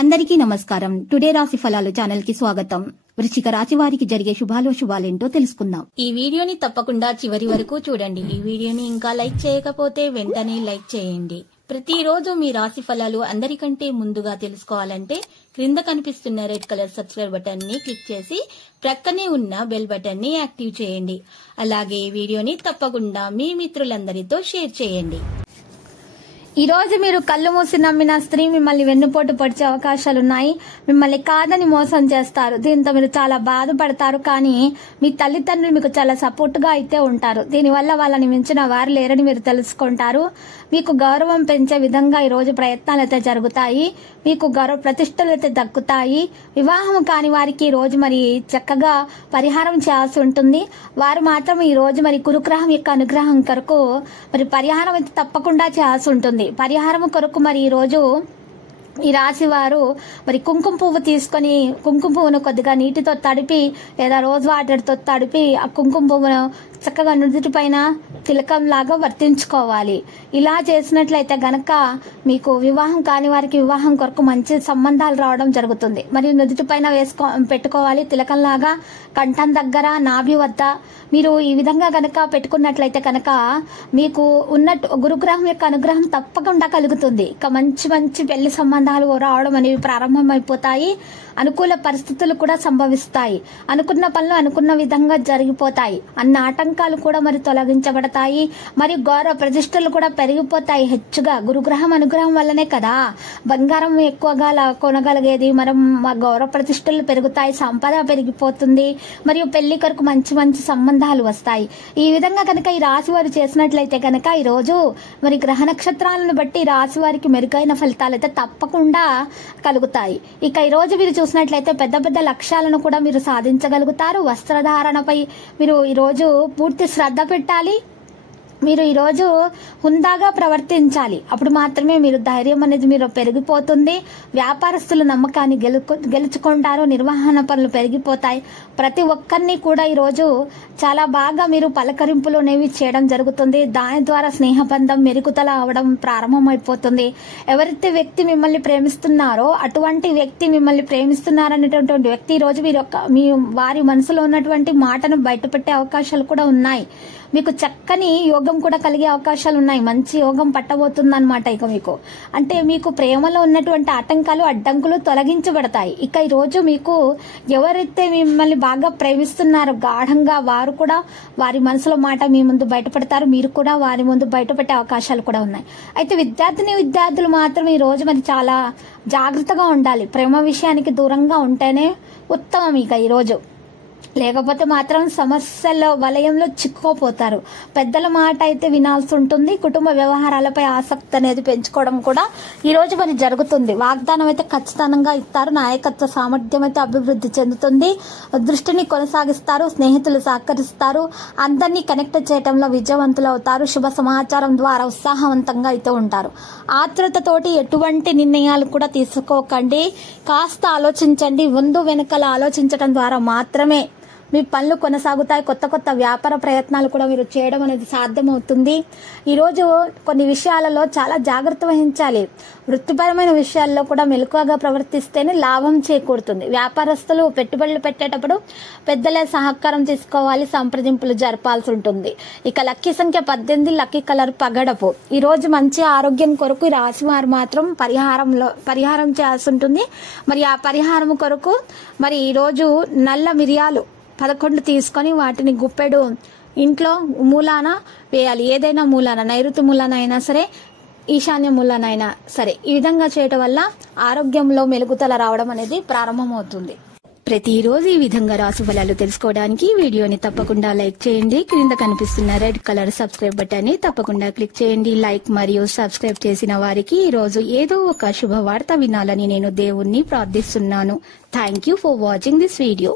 అందరికీ నమస్కారం. టుడే రాశి ఫలాలు ఛానల్ కి స్వాగతం. వృశ్చిక రాశి వారికి జరిగే శుభాలేంటో తెలుసుకుందాం. ఈ వీడియోని తప్పకుండా చివరి వరకు చూడండి. ఈ వీడియోని ఇంకా లైక్ చేయకపోతే వెంటనే లైక్ చేయండి. ప్రతిరోజు మీ రాశి ఫలాలు అందరికంటే ముందుగా తెలుసుకోవాలంటే క్రింద కనిపిస్తున్న రెడ్ కలర్ సబ్స్క్రైబ్ బటన్ ని క్లిక్ చేసి ప్రక్కనే ఉన్న బెల్ బటన్ ని యాక్టివ్ చేయండి. అలాగే ఈ వీడియోని తప్పకుండా మీ మిత్రులందరితో షేర్ చేయండి. ఈ రోజు మీరు కళ్ళు మూసి నమ్మిన స్త్రీ మిమ్మల్ని వెన్నుపోటు పొడిచే అవకాశాలున్నాయి. మిమ్మల్ని కాదని మోసం చేస్తారు. దీంతో మీరు చాలా బాధపడతారు. కానీ మీ తల్లిదండ్రులు మీకు చాలా సపోర్ట్ గా అయితే ఉంటారు. దీనివల్ల వాళ్ళని మించిన వారు లేరని మీరు తెలుసుకుంటారు. మీకు గౌరవం పెంచే విధంగా ఈ రోజు ప్రయత్నాలు అయితే జరుగుతాయి. మీకు గౌరవ ప్రతిష్టలు అయితే దక్కుతాయి. వివాహం కాని వారికి ఈ రోజు మరి చక్కగా పరిహారం చేయాల్సి ఉంటుంది. వారు మాత్రం ఈ రోజు మరి గురుగ్రహం యొక్క అనుగ్రహం కొరకు మరి పరిహారం అయితే తప్పకుండా చేయాల్సి ఉంటుంది. పరిహారం కొరకు మరి ఈ రోజు ఈ రాశి వారు మరి కుంకుమ పువ్వు తీసుకొని కుంకుమ పువ్వును కొద్దిగా నీటితో తడిపి లేదా రోజ్ వాటర్ తో తడిపి ఆ కుంకుమ పువ్వును చక్కగా నుదుటి పైన తిలకం లాగా వర్తించుకోవాలి. ఇలా చేసినట్లయితే గనక మీకు వివాహం కాని వారికి వివాహం కొరకు మంచి సంబంధాలు రావడం జరుగుతుంది. మరియు నుదుటి పైన పెట్టుకోవాలి తిలకం లాగా. కంఠం దగ్గర, నాభి వద్ద మీరు ఈ విధంగా గనక పెట్టుకున్నట్లయితే కనుక మీకు ఉన్నట్టు గురుగ్రహం యొక్క అనుగ్రహం తప్పకుండా కలుగుతుంది. ఇక మంచి మంచి పెళ్లి సంబంధాలు రావడం అనేవి ప్రారంభమైపోతాయి. అనుకూల పరిస్థితులు కూడా సంభవిస్తాయి. అనుకున్న పనులు అనుకున్న విధంగా జరిగిపోతాయి. అన్ని ఆటంకాలు కూడా మరి తొలగించబడతాయి. మరియు గౌరవ ప్రతిష్టలు కూడా పెరిగిపోతాయి. హెచ్చుగా గురుగ్రహం అనుగ్రహం వల్లనే కదా బంగారం ఎక్కువగా కొనగలిగేది. మనం గౌరవ ప్రతిష్టలు పెరుగుతాయి. సంపద పెరిగిపోతుంది. మరియు పెళ్లి కొరకు మంచి మంచి సంబంధాలు వస్తాయి. ఈ విధంగా కనుక ఈ రాశి వారు చేసినట్లయితే కనుక ఈ రోజు మరి గ్రహ నక్షత్రాలను బట్టి రాశి వారికి మెరుగైన ఫలితాలు అయితే తప్పకుండా కలుగుతాయి. ఇక ఈ రోజు మీరు చూసినట్లయితే పెద్ద పెద్ద లక్ష్యాలను కూడా మీరు సాధించగలుగుతారు. వస్త్రధారణపై మీరు ఈ రోజు పూర్తి శ్రద్ధ పెట్టాలి. మీరు ఈ రోజు హుందాగా ప్రవర్తించాలి. అప్పుడు మాత్రమే మీరు ధైర్యం అనేది మీరు పెరిగిపోతుంది. వ్యాపారస్తుల నమ్మకాన్ని గెలుచుకుంటారు. నిర్వహణ పనులు పెరిగిపోతాయి. ప్రతి ఒక్కరిని కూడా ఈ రోజు చాలా బాగా మీరు పలకరింపులు అనేవి చేయడం జరుగుతుంది. దాని ద్వారా స్నేహబంధం మెరుగుదల అవడం ప్రారంభమైపోతుంది. ఎవరైతే వ్యక్తి మిమ్మల్ని ప్రేమిస్తున్నారో అటువంటి వ్యక్తి మిమ్మల్ని ప్రేమిస్తున్నారనేటువంటి వ్యక్తి ఈ రోజు వారి మనసులో ఉన్నటువంటి మాటను బయటపెట్టే అవకాశాలు కూడా ఉన్నాయి. మీకు చక్కని యోగం కూడా కలిగే అవకాశాలు ఉన్నాయి. మంచి యోగం పట్టబోతుందన్నమాట. ఇక మీకు అంటే మీకు ప్రేమలో ఉన్నటువంటి ఆటంకాలు అడ్డంకులు తొలగించబడతాయి. ఇక ఈ రోజు మీకు ఎవరైతే మిమ్మల్ని బాగా ప్రేమిస్తున్నారో గాఢంగా వారు కూడా వారి మనసులో మాట మీ ముందు బయటపడతారు. మీరు కూడా వారి ముందు బయటపెట్టే అవకాశాలు కూడా ఉన్నాయి. అయితే విద్యార్థులు మాత్రం ఈ రోజు మరి చాలా జాగ్రత్తగా ఉండాలి. ప్రేమ విషయానికి దూరంగా ఉంటేనే ఉత్తమం. ఇక ఈ రోజు లేకపోతే మాత్రం సమస్యల వలయంలో చిక్కుకోపోతారు. పెద్దల మాట అయితే వినాల్సి ఉంటుంది. కుటుంబ వ్యవహారాలపై ఆసక్తి అనేది పెంచుకోవడం కూడా ఈ రోజు మరి జరుగుతుంది. వాగ్దానం అయితే ఖచ్చితంగా ఇస్తారు. నాయకత్వ సామర్థ్యం అయితే అభివృద్ధి చెందుతుంది. దృష్టిని కొనసాగిస్తారు. స్నేహితులు సహకరిస్తారు. అందరినీ కనెక్ట్ చేయడంలో విజయవంతులు అవుతారు. శుభ సమాచారం ద్వారా ఉత్సాహవంతంగా అయితే ఉంటారు. ఆతృతతోటి ఎటువంటి నిర్ణయాలు కూడా తీసుకోకండి. కాస్త ఆలోచించండి. ముందు వెనుకల ఆలోచించడం ద్వారా మాత్రమే మీ పనులు కొనసాగుతాయి. కొత్త కొత్త వ్యాపార ప్రయత్నాలు కూడా మీరు చేయడం అనేది సాధ్యమవుతుంది. ఈరోజు కొన్ని విషయాలలో చాలా జాగ్రత్త వహించాలి. వృత్తిపరమైన విషయాల్లో కూడా మెలకువగా ప్రవర్తిస్తేనే లాభం చేకూరుతుంది. వ్యాపారస్తులు పెట్టుబడులు పెట్టేటప్పుడు పెద్దల సహకారం తీసుకోవాలి. సంప్రదింపులు జరపాల్సి ఉంటుంది. ఇక లక్కీ సంఖ్య 18, లక్కీ కలర్ పగడపు. ఈ రోజు మంచి ఆరోగ్యం కొరకు రాశి వారు మాత్రం పరిహారం చేయాల్సి ఉంటుంది. మరి ఆ పరిహారం కొరకు మరి ఈ రోజు నల్ల మిరియాలు 11 తీసుకొని వాటిని గుప్పెడు ఇంట్లో మూలాన వేయాలి. ఏదైనా మూలాన, నైరుతి మూలాన అయినా సరే, ఈశాన్య మూలాన అయినా సరే. ఈ విధంగా చేయటం వల్ల ఆరోగ్యంలో మెరుగుదల రావడం అనేది ప్రారంభమవుతుంది. ప్రతిరోజు ఈ విధంగా రాశి ఫలాలు తెలుసుకోవడానికి వీడియోని తప్పకుండా లైక్ చేయండి. క్రింద కనిపిస్తున్న రెడ్ కలర్ సబ్స్క్రైబ్ బటన్ ని తప్పకుండా క్లిక్ చేయండి. లైక్ మరియు సబ్స్క్రైబ్ చేసిన వారికి ఈ రోజు ఏదో ఒక శుభవార్త వినాలని నేను దేవుణ్ణి ప్రార్థిస్తున్నాను. Thank you for watching this video.